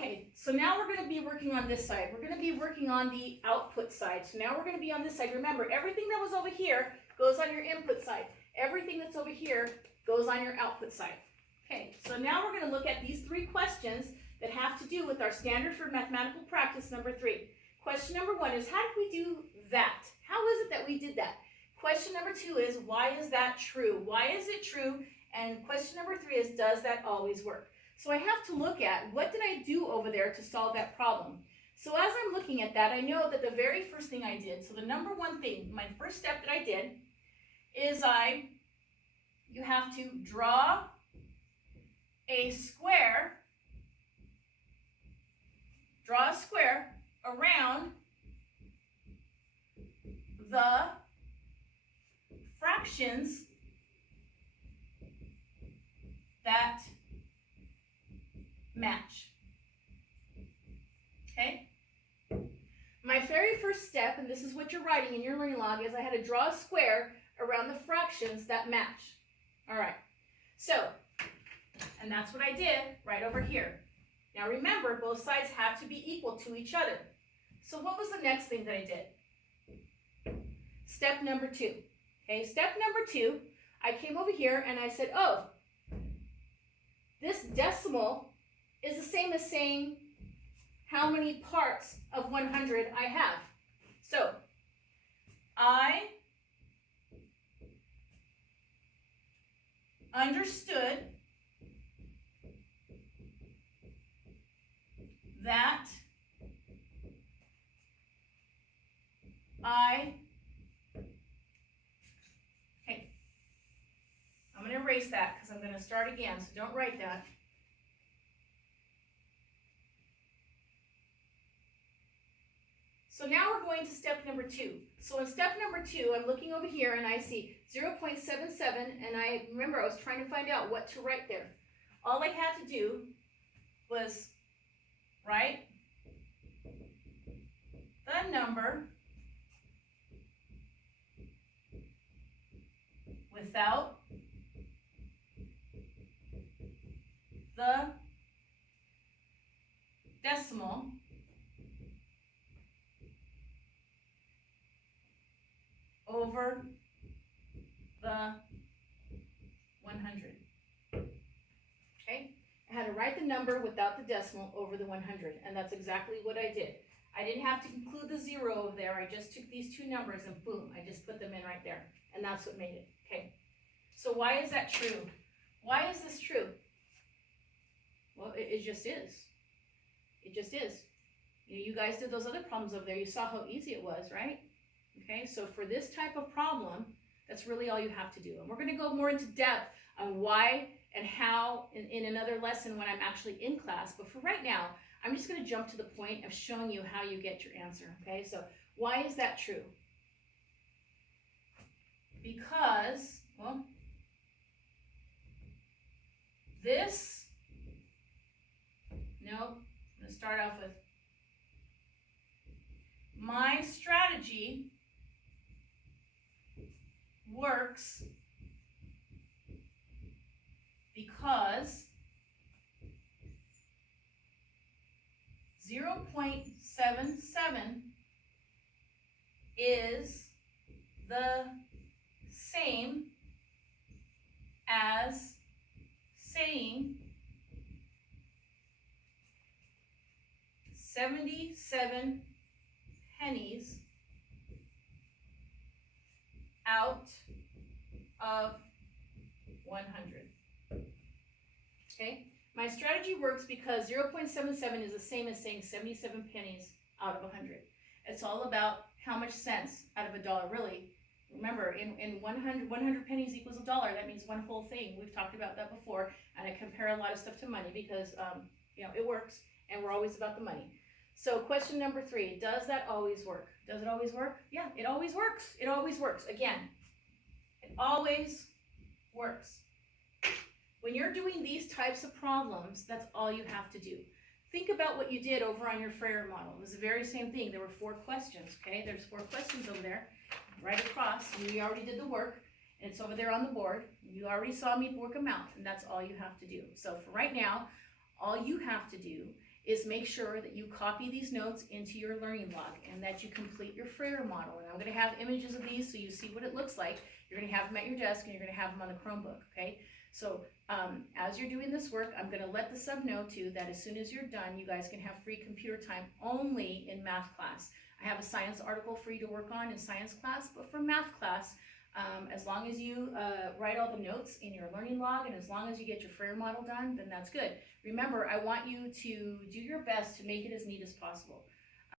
Okay, so now we're going to be working on this side. We're going to be working on the output side. So now we're going to be on this side. Remember, everything that was over here goes on your input side. Everything that's over here goes on your output side. Okay, so now we're going to look at these three questions that have to do with our standard for mathematical practice number 3. Question number 1 is, how did we do that? How is it that we did that? Question number 2 is, why is that true? Why is it true? And question number 3 is, does that always work? So I have to look at, what did I do over there to solve that problem? So as I'm looking at that, I know that the very first thing I did, so the number one thing, my first step that I did, is you have to draw a square, around the fractions that match. Okay? My very first step, and this is what you're writing in your learning log, is I had to draw a square around the fractions that match. All right. So, and that's what I did right over here. Now remember, both sides have to be equal to each other. So what was the next thing that I did? Step number 2. Okay, step number 2, I came over here and I said, oh, this decimal is the same as saying how many parts of 100 I have. So, I understood that okay, I'm going to erase that because I'm going to start again, so don't write that. So now we're going to step number 2. So in step number 2, I'm looking over here and I see 0.77, and I remember I was trying to find out what to write there. All I had to do was write the number without the decimal over the 100. Okay? I had to write the number without the decimal over the 100, and that's exactly what I did. I didn't have to include the 0 over there. I just took these two numbers and boom, I just put them in right there, and that's what made it. Okay? So why is that true? Why is this true? Well, it just is. It just is. You guys did those other problems over there. You saw how easy it was, right? Okay, so for this type of problem, that's really all you have to do. And we're going to go more into depth on why and how in another lesson when I'm actually in class. But for right now, I'm just going to jump to the point of showing you how you get your answer. Okay, so why is that true? Because, well, I'm going to start off with my strategy works because 0.77 is the same as saying 77 pennies out of 100. Okay? My strategy works because 0.77 is the same as saying 77 pennies out of 100. It's all about how much cents out of a dollar, really. Remember, in 100 pennies equals a dollar. That means one whole thing. We've talked about that before, and I compare a lot of stuff to money because, it works, and we're always about the money. So question number 3, does that always work? Does it always work? Yeah, it always works. It always works. Again, it always works. When you're doing these types of problems, that's all you have to do. Think about what you did over on your Freyer model. It was the very same thing. There were 4 questions, okay? There's 4 questions over there, right across, and we already did the work, and it's over there on the board. You already saw me work them out, and that's all you have to do. So for right now, all you have to do is make sure that you copy these notes into your learning log and that you complete your Frayer model. And I'm going to have images of these so you see what it looks like. You're going to have them at your desk and you're going to have them on the Chromebook, okay? So as you're doing this work, I'm going to let the sub know too that as soon as you're done, you guys can have free computer time only in math class. I have a science article for you to work on in science class, but for math class, as long as you write all the notes in your learning log and as long as you get your Frayer model done, then that's good. Remember, I want you to do your best to make it as neat as possible.